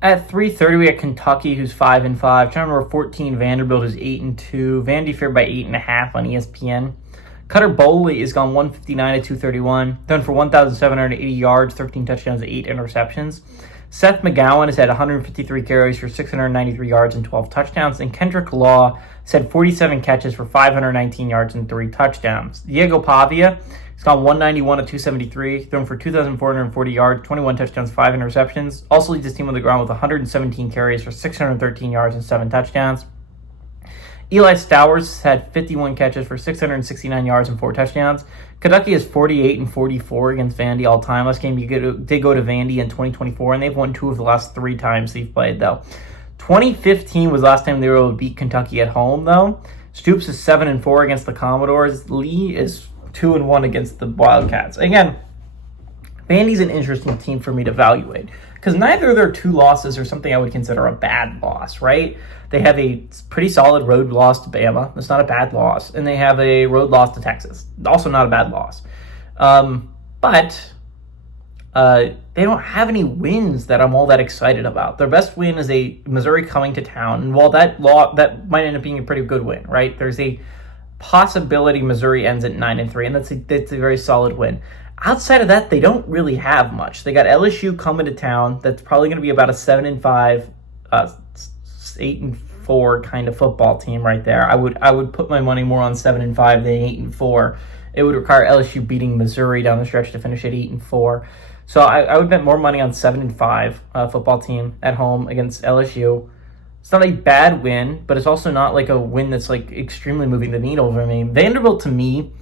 At 3:30, we got Kentucky, who's 5-5. Channel number 14, Vanderbilt, who's 8-2. Vandy favored by 8.5 on ESPN. Cutter Boley is gone 159 to 231. Thrown for 1,780 yards, 13 touchdowns, 8 interceptions. Seth McGowan has had 153 carries for 693 yards and 12 touchdowns. And Kendrick Law has had 47 catches for 519 yards and 3 touchdowns. Diego Pavia has gone 191 to 273. Thrown for 2,440 yards, 21 touchdowns, 5 interceptions. Also leads his team on the ground with 117 carries for 613 yards and 7 touchdowns. Eli Stowers had 51 catches for 669 yards and 4 touchdowns. Kentucky is 48-44 against Vandy all time. Last game did go to Vandy in 2024, and they've won 2 of the last 3 times they've played, though. 2015 was the last time they were able to beat Kentucky at home, though. Stoops is 7-4 against the Commodores. Lee is 2-1 against the Wildcats. Again, Vandy's an interesting team for me to evaluate because neither of their 2 losses are something I would consider a bad loss, right? They have a pretty solid road loss to Bama. That's not a bad loss. And they have a road loss to Texas. Also not a bad loss. But they don't have any wins that I'm all that excited about. Their best win is a Missouri coming to town. And while that might end up being a pretty good win, right? There's a possibility Missouri ends at 9-3, and that's a very solid win. Outside of that, they don't really have much. They got LSU coming to town. That's probably going to be about a 7-5, 8-4 kind of football team right there. I would put my money more on 7-5 than 8-4. It would require LSU beating Missouri down the stretch to finish at 8-4. So I would bet more money on 7-5 football team at home against LSU. It's not a bad win, but it's also not like a win that's like extremely moving the needle for me. Vanderbilt to me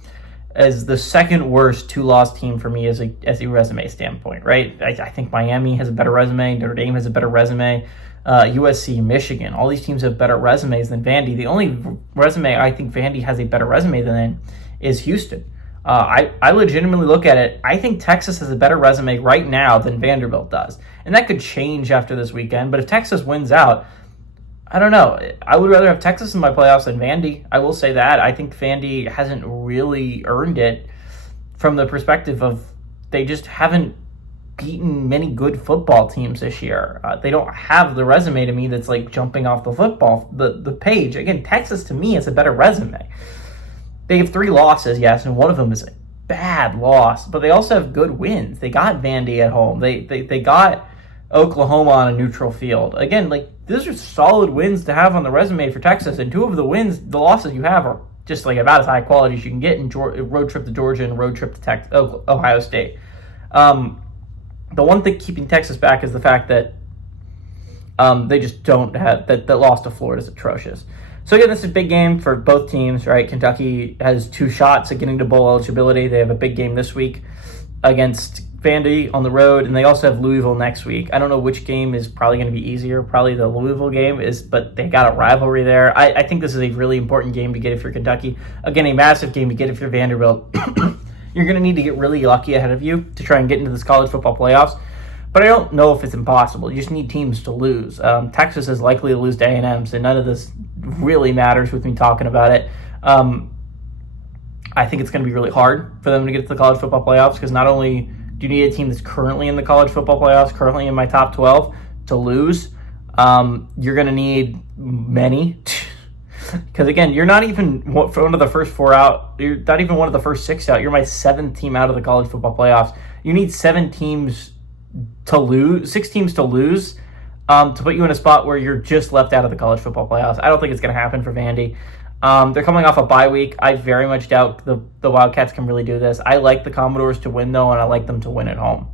is the second worst 2-loss team for me as a resume standpoint, right? I think Miami has a better resume. Notre Dame has a better resume. USC, Michigan, all these teams have better resumes than Vandy. The only resume I think Vandy has a better resume than is Houston. I legitimately look at it. I think Texas has a better resume right now than Vanderbilt does. And that could change after this weekend. But if Texas wins out, I don't know. I would rather have Texas in my playoffs than Vandy. I will say that. I think Vandy hasn't really earned it from the perspective of they just haven't beaten many good football teams this year. They don't have the resume to me that's like jumping off the page. Again, Texas to me is a better resume. They have 3 losses, yes, and one of them is a bad loss, but they also have good wins. They got Vandy at home. They got Oklahoma on a neutral field. Again, like these are solid wins to have on the resume for Texas, and 2 of the losses you have are just like about as high quality as you can get in road trip to Georgia and road trip to Ohio State. The one thing keeping Texas back is the fact that they just don't have that loss to Florida is atrocious. So again, this is a big game for both teams, right? Kentucky has 2 shots at getting to bowl eligibility. They have a big game this week against Vandy on the road, and they also have Louisville next week. I don't know which game is probably going to be easier. Probably the Louisville game is, but they got a rivalry there. I think this is a really important game to get if you're Kentucky. Again, a massive game to get if you're Vanderbilt. You're going to need to get really lucky ahead of you to try and get into this college football playoffs. But I don't know if it's impossible. You just need teams to lose. Texas is likely to lose to A&M, so none of this really matters with me talking about it. I think it's going to be really hard for them to get to the college football playoffs because not only do you need a team that's currently in the college football playoffs, currently in my top 12, to lose, you're going to need many. Because, again, you're not even one of the first 4 out. You're not even one of the first 6 out. You're my 7th team out of the college football playoffs. You need 7 teams to lose, 6 teams to lose to put you in a spot where you're just left out of the college football playoffs. I don't think it's going to happen for Vandy. They're coming off a bye week. I very much doubt the Wildcats can really do this. I like the Commodores to win, though, and I like them to win at home.